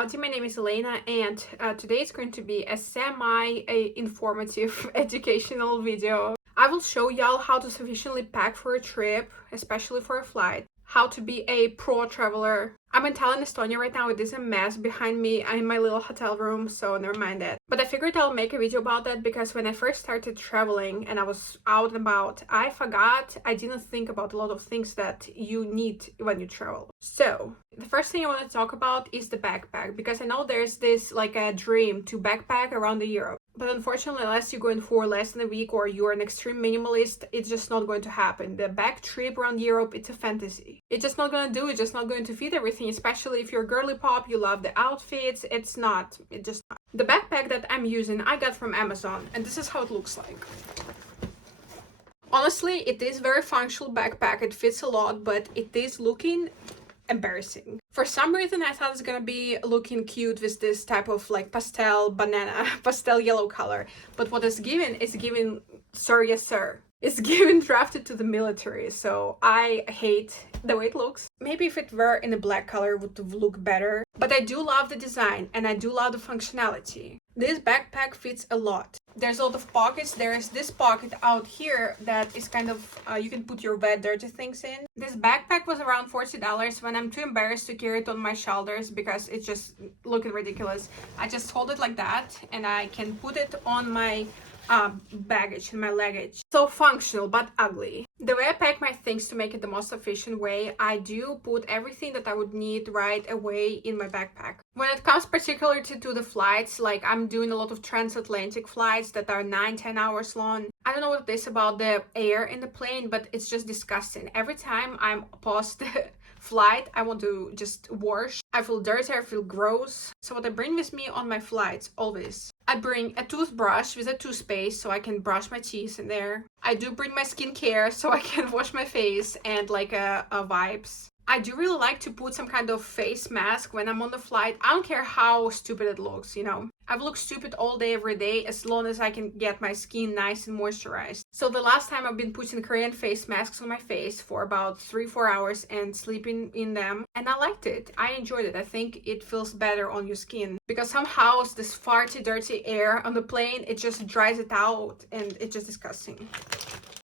Howdy, my name is Elena, and today is going to be a semi-informative educational video. I will show y'all how to sufficiently pack for a trip, especially for a flight, how to be a pro traveler. I'm in Tallinn, Estonia right now. It is a mess behind me. I'm in my little hotel room, so never mind that. But I figured I'll make a video about that because when I first started traveling and I was out and about, I didn't think about a lot of things that you need when you travel. So the first thing I want to talk about is the backpack, because I know there's this like a dream to backpack around the Europe. But unfortunately, unless you're going for less than a week or you're an extreme minimalist, it's just not going to happen. The back trip around Europe, it's a fantasy. It's just not going to do, it's just not going to fit everything, especially if you're girly pop, you love the outfits. It's just not. The backpack that I'm using, I got from Amazon, and this is how it looks like. Honestly, it is very functional backpack. It fits a lot, but it is looking embarrassing. For some reason, I thought it's gonna be looking cute with this type of like pastel yellow color. But what it's given is given, sir, yes sir. It's given drafted to the military, so I hate the way it looks. Maybe if it were in a black color, it would look better. But I do love the design and I do love the functionality. This backpack fits a lot. There's a lot of pockets. There is this pocket out here that is kind of, you can put your wet, dirty things in. This backpack was around $40 when I'm too embarrassed to carry it on my shoulders because it's just looking ridiculous. I just hold it like that and I can put it on my baggage and my luggage. So functional but ugly. The way I pack my things to make it the most efficient way, I do put everything that I would need right away in my backpack. When it comes particularly to the flights, like I'm doing a lot of transatlantic flights that are 9-10 hours long. I don't know what it is about the air in the plane, but it's just disgusting. Every time I'm past the flight, I want to just wash. I feel dirty, I feel gross. So what I bring with me on my flights, always, I bring a toothbrush with a toothpaste so I can brush my teeth in there. I do bring my skincare so I can wash my face and like a wipes. I do really like to put some kind of face mask when I'm on the flight. I don't care how stupid it looks, you know. I've looked stupid all day, every day, as long as I can get my skin nice and moisturized. So the last time I've been putting Korean face masks on my face for about 3-4 hours and sleeping in them. And I liked it. I enjoyed it. I think it feels better on your skin. Because somehow this farty, dirty air on the plane, it just dries it out and it's just disgusting.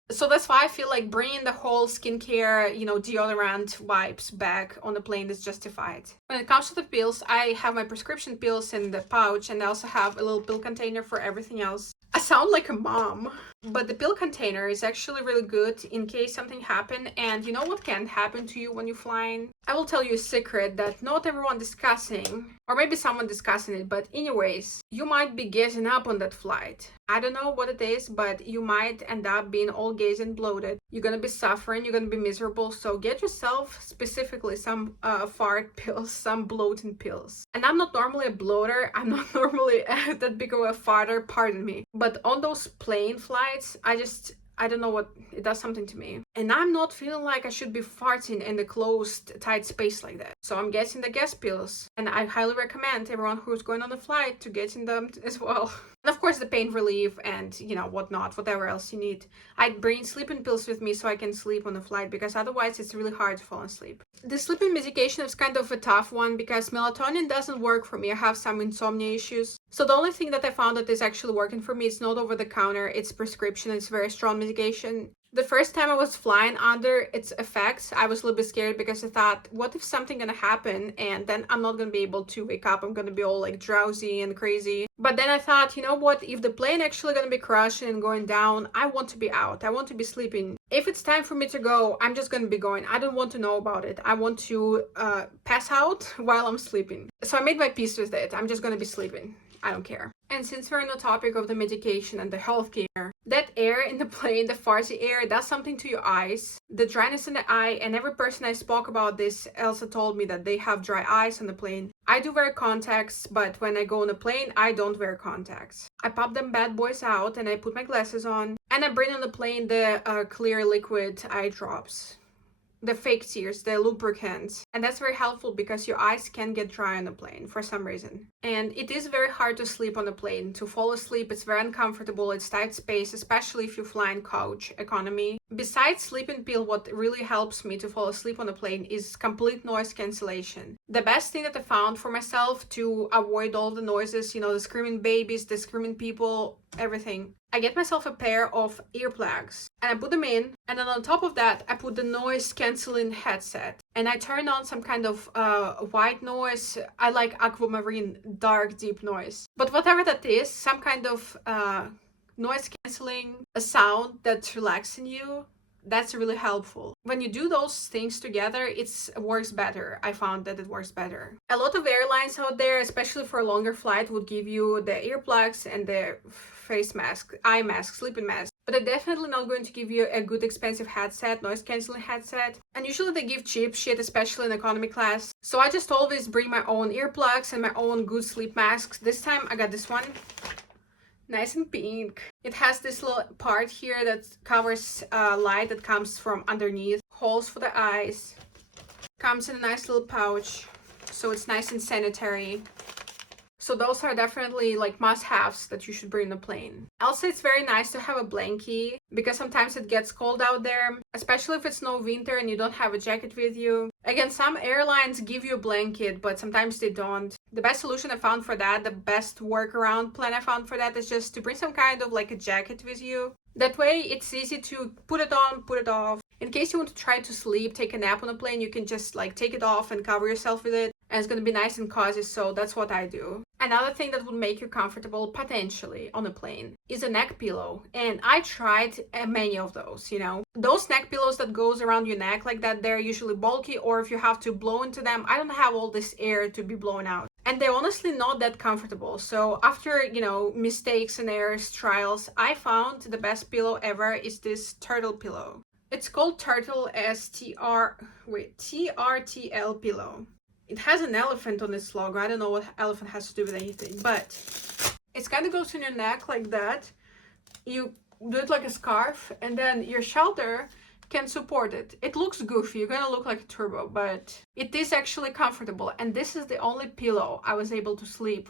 So that's why I feel like bringing the whole skincare, you know, deodorant, wipes back on the plane is justified. When it comes to the pills, I have my prescription pills in the pouch and I also have a little pill container for everything else. I sound like a mom, but the pill container is actually really good in case something happened. And you know what can happen to you when you're flying? I will tell you a secret that not everyone discussing, or maybe someone discussing it, but anyways, you might be gazing up on that flight. I don't know what it is, but you might end up being all gaze and bloated. You're gonna be suffering, you're gonna be miserable, so get yourself specifically some fart pills, some bloating pills. And I'm not normally a bloater, I'm not normally that big of a farter, pardon me. But on those plane flights, I don't know what, it does something to me. And I'm not feeling like I should be farting in the closed, tight space like that. So I'm getting the gas pills. And I highly recommend everyone who's going on the flight to get in them as well. And of course the pain relief and, you know, whatnot, whatever else you need. I bring sleeping pills with me so I can sleep on the flight because otherwise it's really hard to fall asleep. The sleeping medication is kind of a tough one because melatonin doesn't work for me. I have some insomnia issues. So the only thing that I found that is actually working for me is not over the counter, it's prescription, it's very strong medication. The first time I was flying under its effects, I was a little bit scared because I thought, what if something gonna happen and then I'm not gonna be able to wake up, I'm gonna be all like drowsy and crazy. But then I thought, you know what, if the plane actually gonna be crashing and going down, I want to be out, I want to be sleeping. If it's time for me to go, I'm just gonna be going. I don't want to know about it. I want to pass out while I'm sleeping. So I made my peace with it. I'm just gonna be sleeping. I don't care. And since we're on the topic of the medication and the healthcare, that air in the plane, the farty air, does something to your eyes. The dryness in the eye, and every person I spoke about this also told me that they have dry eyes on the plane. I do wear contacts, but when I go on a plane, I don't wear contacts. I pop them bad boys out and I put my glasses on. And I bring on the plane the clear liquid eye drops. the fake tears, the lubricants. And that's very helpful because your eyes can get dry on the plane for some reason. And it is very hard to sleep on the plane. To fall asleep, it's very uncomfortable. It's tight space, especially if you fly in coach economy. Besides sleeping pill, what really helps me to fall asleep on the plane is complete noise cancellation. The best thing that I found for myself to avoid all the noises, you know, the screaming babies, the screaming people, everything. I get myself a pair of earplugs and I put them in, and then on top of that I put the noise cancelling headset and I turn on some kind of white noise. I like aquamarine, dark deep noise, but whatever that is, some kind of noise cancelling, a sound that's relaxing you. That's really helpful. When you do those things together, it works better. I found that it works better. A lot of airlines out there, especially for a longer flight, would give you the earplugs and the face mask, eye mask, sleeping mask. But they're definitely not going to give you a good expensive headset, noise cancelling headset. And usually they give cheap shit, especially in economy class. So I just always bring my own earplugs and my own good sleep masks. This time I got this one. Nice and pink. It has this little part here that covers light that comes from underneath. Holes for the eyes. Comes in a nice little pouch, so it's nice and sanitary. So those are definitely like must-haves that you should bring on the plane. Also, it's very nice to have a blankie because sometimes it gets cold out there, especially if it's no winter and you don't have a jacket with you. Again, some airlines give you a blanket, but sometimes they don't. The best solution I found for that, the best workaround plan I found for that is just to bring some kind of like a jacket with you. That way it's easy to put it on, put it off. In case you want to try to sleep, take a nap on a plane, you can just like take it off and cover yourself with it. And it's going to be nice and cozy, so that's what I do. Another thing that would make you comfortable, potentially, on a plane is a neck pillow. And I tried many of those, you know. Those neck pillows that goes around your neck like that, they're usually bulky, or if you have to blow into them, I don't have all this air to be blown out. And they're honestly not that comfortable. So after, you know, mistakes and errors, trials, I found the best pillow ever is this turtle pillow. It's called Turtle TRTL pillow. It has an elephant on its logo. I don't know what elephant has to do with anything, but it kind of goes in your neck like that. You do it like a scarf, and then your shoulder can support it. It looks goofy. You're gonna look like a turbo, but it is actually comfortable. And this is the only pillow I was able to sleep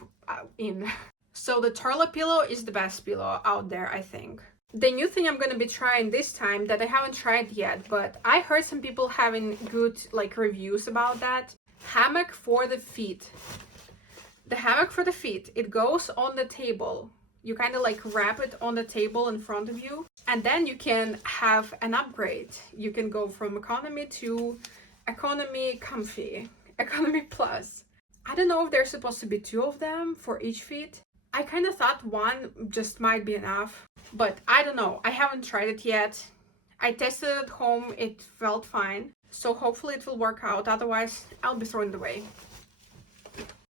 in. So the Turtle pillow is the best pillow out there, I think. The new thing I'm gonna be trying this time that I haven't tried yet, but I heard some people having good like reviews about that. Hammock for the feet. The hammock for the feet, it goes on the table. You kind of like wrap it on the table in front of you, and then you can have an upgrade. You can go from economy to economy comfy, economy plus. I don't know if there's supposed to be 2 of them for each feet. I kind of thought one just might be enough, but I don't know. I haven't tried it yet. I tested it at home, it felt fine. So hopefully it will work out, otherwise I'll be throwing it away.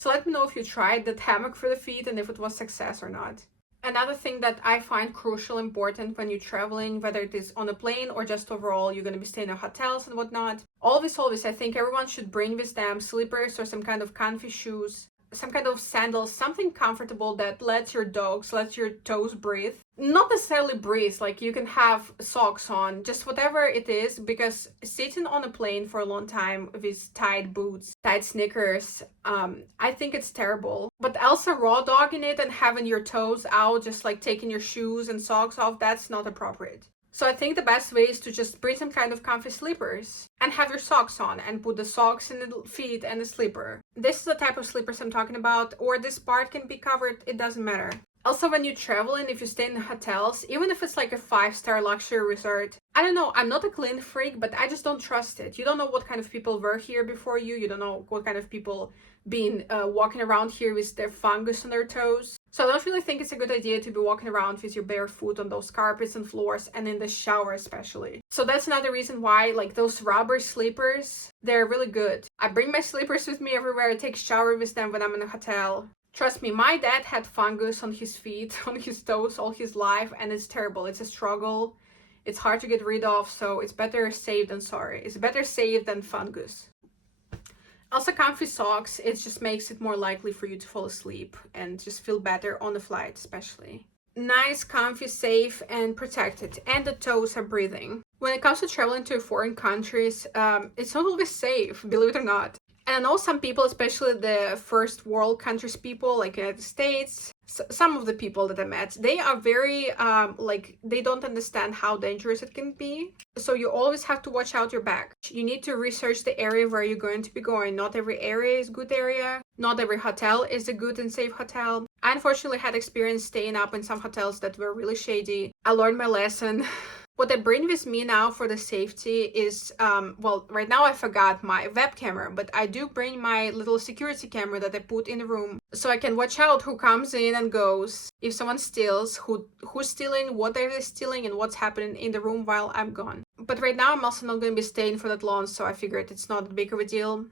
So let me know if you tried that hammock for the feet and if it was success or not. Another thing that I find crucial important when you're traveling, whether it is on a plane or just overall, you're going to be staying in hotels and whatnot. Always, I think everyone should bring with them slippers or some kind of comfy shoes, some kind of sandals, something comfortable that lets your toes breathe. Not necessarily breathe, like you can have socks on, just whatever it is, because sitting on a plane for a long time with tight boots, tight sneakers, I think it's terrible. But also raw dogging it and having your toes out, just like taking your shoes and socks off, that's not appropriate. So I think the best way is to just bring some kind of comfy slippers and have your socks on and put the socks in the feet and the slipper. This is the type of slippers I'm talking about, or this part can be covered, it doesn't matter. Also, when you're traveling, if you stay in hotels, even if it's like a 5-star luxury resort, I don't know, I'm not a clean freak, but I just don't trust it. You don't know what kind of people were here before you. You don't know what kind of people been walking around here with their fungus on their toes. So I don't really think it's a good idea to be walking around with your bare foot on those carpets and floors, and in the shower especially. So that's another reason why, like, those rubber sleepers, they're really good. I bring my sleepers with me everywhere. I take shower with them when I'm in a hotel. Trust me, my dad had fungus on his feet, on his toes all his life, and it's terrible. It's a struggle. It's hard to get rid of, so it's better safe than sorry. It's better safe than fungus. Also, comfy socks, it just makes it more likely for you to fall asleep and just feel better on the flight, especially. nice, comfy, safe, and protected, and the toes are breathing. When it comes to traveling to foreign countries, it's not always safe, believe it or not. And I know some people, especially the first world countries people, like United States, some of the people that I met, they are very, like, they don't understand how dangerous it can be. So you always have to watch out your back. You need to research the area where you're going to be going. Not every area is a good area. Not every hotel is a good and safe hotel. I unfortunately had experience staying up in some hotels that were really shady. I learned my lesson. What I bring with me now for the safety is, well, right now I forgot my web camera, but I do bring my little security camera that I put in the room so I can watch out who comes in and goes. If someone steals, who's stealing, what are they stealing, and what's happening in the room while I'm gone. But right now I'm also not going to be staying for that long, so I figured it's not that big of a deal.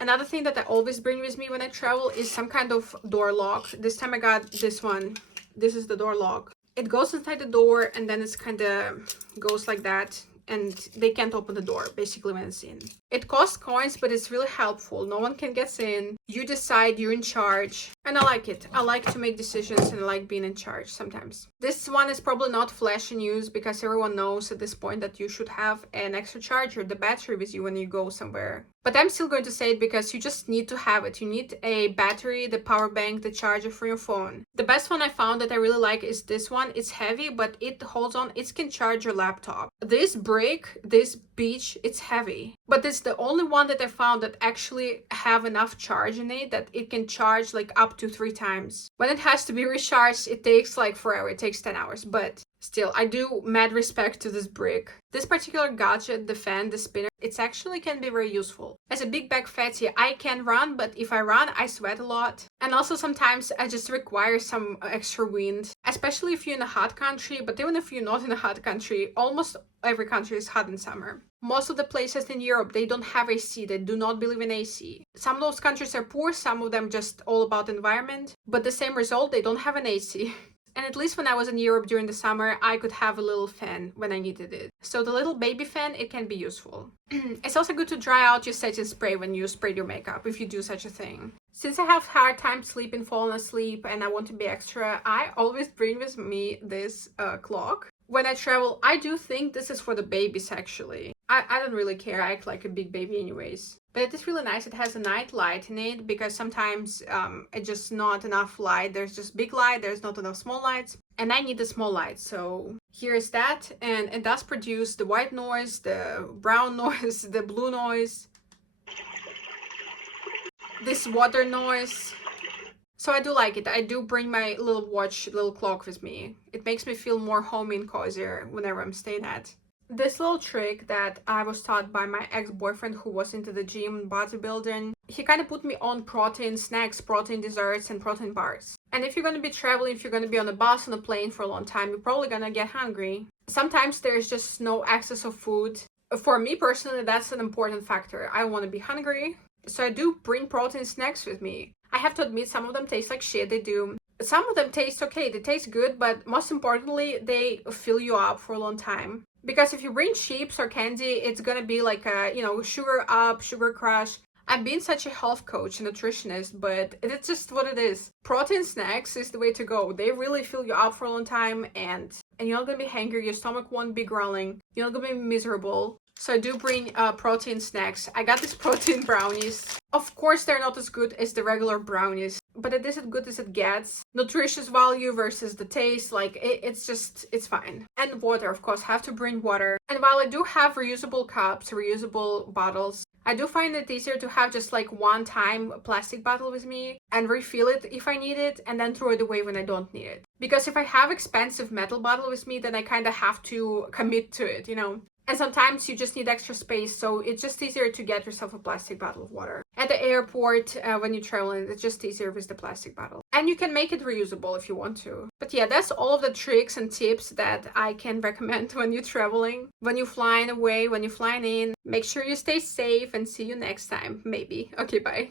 Another thing that I always bring with me when I travel is some kind of door lock. This time I got this one. This is the door lock. It goes inside the door and then it's kind of goes like that, and they can't open the door basically when it's in. It costs coins, but it's really helpful. No one can get in. You decide, you're in charge. And I like it. I like to make decisions and I like being in charge sometimes. This one is probably not flashy news because everyone knows at this point that you should have an extra charger, the battery with you when you go somewhere. But I'm still going to say it because you just need to have it. You need a battery, the power bank, the charger for your phone. The best one I found that I really like is this one. It's heavy, but it holds on. It can charge your laptop. This brick, this beach, it's heavy. But it's the only one that I found that actually have enough charge in it that it can charge like up to 3 times. When it has to be recharged, it takes like forever. It takes 10 hours. But still, I do mad respect to this brick. This particular gadget, the fan, the spinner, it actually can be very useful. As a big back fatty, I can run, but if I run, I sweat a lot. And also sometimes I just require some extra wind, especially if you're in a hot country. But even if you're not in a hot country, almost every country is hot in summer. Most of the places in Europe, they don't have AC. They do not believe in AC. Some of those countries are poor, some of them just all about environment. But the same result, they don't have an AC. And at least when I was in Europe during the summer, I could have a little fan when I needed it. So the little baby fan, it can be useful. It's also good to dry out your setting spray when you spray your makeup, if you do such a thing. Since I have hard time sleeping, falling asleep, and I want to be extra, I always bring with me this clock. When I travel, I do think this is for the babies actually. I don't really care, I act like a big baby anyways. But it is really nice, it has a night light in it because sometimes it's just not enough light. There's just big light, there's not enough small lights. And I need the small light, so here's that. And it does produce the white noise, the brown noise, the blue noise, this water noise. So I do like it. I do bring my little watch, little clock with me. It makes me feel more homey and cozier whenever I'm staying at. This little trick that I was taught by my ex-boyfriend who was into the gym and bodybuilding, he kind of put me on protein snacks, protein desserts, and protein bars. And if you're going to be traveling, if you're going to be on a bus, on a plane for a long time, you're probably going to get hungry. Sometimes there's just no access of food. For me personally, that's an important factor. I want to be hungry, so I do bring protein snacks with me. I have to admit, some of them taste like shit, they do. Some of them taste okay, they taste good, but most importantly, they fill you up for a long time. Because if you bring chips or candy, it's gonna be like a, sugar up, sugar crush. I've been such a health coach and nutritionist, but it's just what it is. Protein snacks is the way to go. They really fill you up for a long time, and you're not gonna be hungry, your stomach won't be growling, you're not gonna be miserable. So I do bring protein snacks. I got these protein brownies. Of course, they're not as good as the regular brownies, but it is as good as it gets. Nutritious value versus the taste, like it's fine. And water, of course, have to bring water. And while I do have reusable cups, reusable bottles, I do find it easier to have just like one time plastic bottle with me and refill it if I need it and then throw it away when I don't need it. Because if I have expensive metal bottle with me, then I kind of have to commit to it, And sometimes you just need extra space, so it's just easier to get yourself a plastic bottle of water. At the airport, when you're traveling, it's just easier with the plastic bottle. And you can make it reusable if you want to. But yeah, that's all of the tricks and tips that I can recommend when you're traveling. When you're flying away, when you're flying in. Make sure you stay safe and see you next time, maybe. Okay, bye.